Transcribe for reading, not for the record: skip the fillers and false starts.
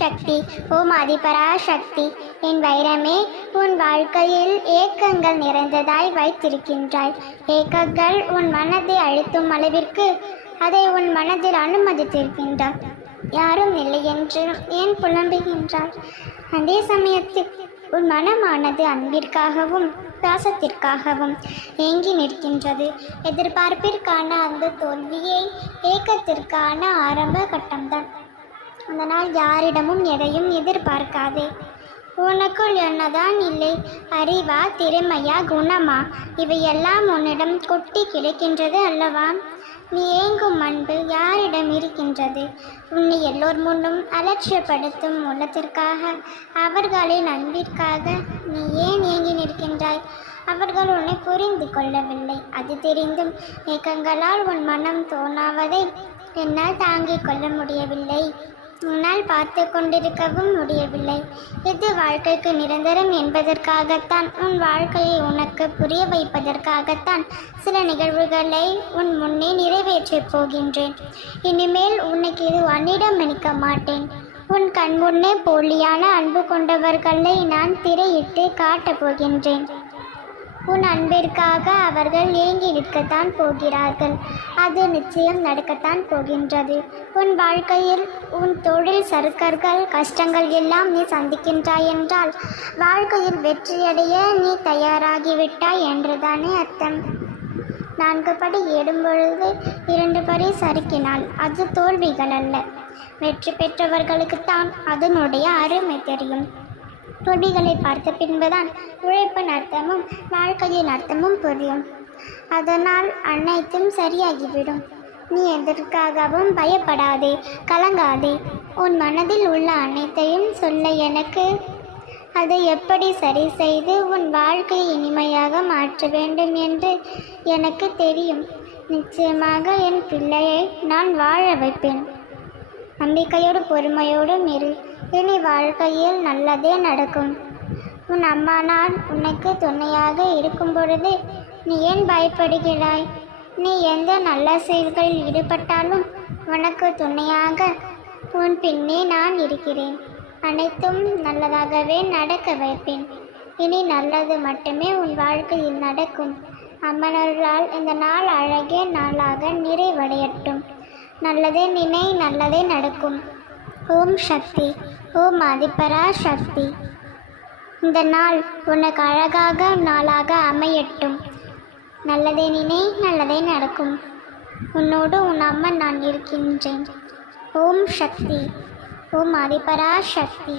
சக்தி. ஓம் ஆதிபராசக்தி. என் வைரமே, உன் வாழ்க்கையில் ஏக்கங்கள் நிறைந்ததாய் வைத்திருக்கின்றாய். ஏக்கங்கள் உன் மனதை அழுத்தும் அளவிற்கு அதை உன் மனதில் அனுமதித்திருக்கின்றாய். யாரும் இல்லை என்று ஏன் புலம்புகின்றாய்? அதே சமயத்தில் உன் மனமானது அன்பிற்காகவும் பாசத்திற்காகவும் ஏங்கி நிற்கின்றது. எதிர்பார்ப்பிற்கான அந்த தோல்வியை ஏக்கத்திற்கான ஆரம்ப கட்டம்தான். அதனால் யாரிடமும் எதையும் எதிர்பார்க்காதே. உனக்குள் என்னதான் இல்லை? அறிவா, திறமையா, குணமா? இவையெல்லாம் உன்னிடம் கொட்டி கிடக்கின்றது அல்லவா? நீ ஏங்கும் அன்பு யாரிடம் இருக்கின்றது? உன்னை எல்லோர் முன்னும் அலட்சியப்படுத்தும் உள்ளத்திற்காக, அவர்களின் அன்பிற்காக நீ ஏன் ஏங்கி நிற்கின்றாய்? அவர்கள் உன்னை புரிந்து கொள்ளவில்லை. அது தெரிந்தும் ஏக்கங்களால் உன் மனம் தோணாவதை என்னால் தாங்கிக் கொள்ள முடியவில்லை. உன்னால் பார்த்து கொண்டிருக்கவும் முடியவில்லை. இது வாழ்க்கைக்கு நிரந்தரம் என்பதற்காகத்தான், உன் வாழ்க்கையை உனக்கு புரிய வைப்பதற்காகத்தான் சில நிகழ்வுகளை உன் முன்னே நிறைவேற்றப் போகின்றேன். இனிமேல் உனக்கு இது உன்னிடம் நினைக்க மாட்டேன். உன் கண் முன்னே போலியான அன்பு கொண்டவர்களை நான் திரையிட்டு காட்டப் போகின்றேன். உன் அன்பிற்காக அவர்கள் ஏங்கி நிற்கத்தான் போகிறார்கள். அது நிச்சயம் நடக்கத்தான் போகின்றது. உன் வாழ்க்கையில் உன் தொழில் சறுக்கல்கள், கஷ்டங்கள் எல்லாம் நீ சந்திக்கின்றாய் என்றால் வாழ்க்கையில் வெற்றியடைய நீ தயாராகிவிட்டாய் என்றுதானே அர்த்தம். 4 படி ஏறும் பொழுது 2 படி சறுக்கினால் அது தோல்விகள் அல்ல. வெற்றி பெற்றவர்களுக்குத்தான் அதனுடைய அருமை தெரியும். தோல்விகளை பார்த்த பின்புதான் உழைப்பின் அர்த்தமும் வாழ்க்கையின் அர்த்தமும் புரியும். அதனால் அனைத்தும் சரியாகிவிடும். நீ எதற்காகவும் பயப்படாதே, கலங்காதே. உன் மனதில் உள்ள அனைத்தையும் சொல்ல எனக்கு. அதை எப்படி சரி செய்து உன் வாழ்க்கையை இனிமையாக மாற்ற வேண்டும் என்று எனக்கு தெரியும். நிச்சயமாக என் பிள்ளையை நான் வாழ வைப்பேன். நம்பிக்கையோடு பொறுமையோடும் இரு. இனி வாழ்க்கையில் நல்லதே நடக்கும். உன் அம்மா நான் உனக்கு துணையாக இருக்கும் பொழுது நீ ஏன் பயப்படுகிறாய்? நீ எந்த நல்ல செயல்களில் ஈடுபட்டாலும் உனக்கு துணையாக உன் பின்னே நான் இருக்கிறேன். அனைத்தும் நல்லதாகவே நடக்க வைப்பேன். இனி நல்லது மட்டுமே உன் வாழ்க்கையில் நடக்கும். அம்மனர்களால் இந்த நாள் அழகிய நாளாக நிறைவடையட்டும். நல்லதே நினை, நல்லதே நடக்கும். ஓம் சக்தி. ஓம் ஆதிபராசக்தி. இந்த நாள் உனக்கு அழகாக நாளாக அமையட்டும். நல்லதே நினை, நல்லதே நடக்கும். உன்னோடு உன் அம்மன் நான் இருக்கின்றேன். ஓம் சக்தி. ஓம் ஆதிபராசக்தி.